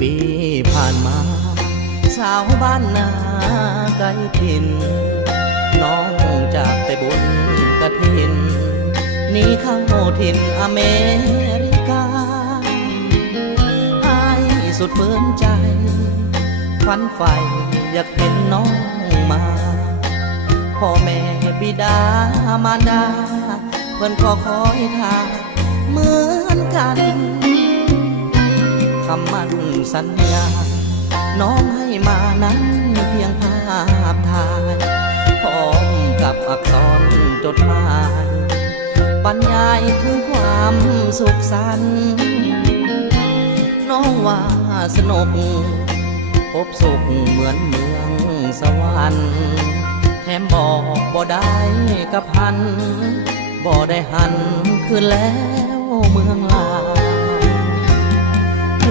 ปีผ่านมาสาวบ้านนาไกลถิ่นน้องจากไปบุญกฐินหนีเข้าถิ่นอเมริกาให้สุดฝืนใจฝันใฝ่อยากเห็นน้องมาพ่อแม่บิดามารดาเพิ่นก็คอยท่าเหมือนกันคำมั่นสัญญาน้องให้มานั้นเพียงภาพถ่ายพร้อมกับอักษรจดหมายบรรยายถึงความสุขสันต์น้องว่าสนุกพบสุขเหมือนเมืองสวรรค์แถมบอกบ่ได้กับหันบ่ได้หันคืนแล้วเมืองลา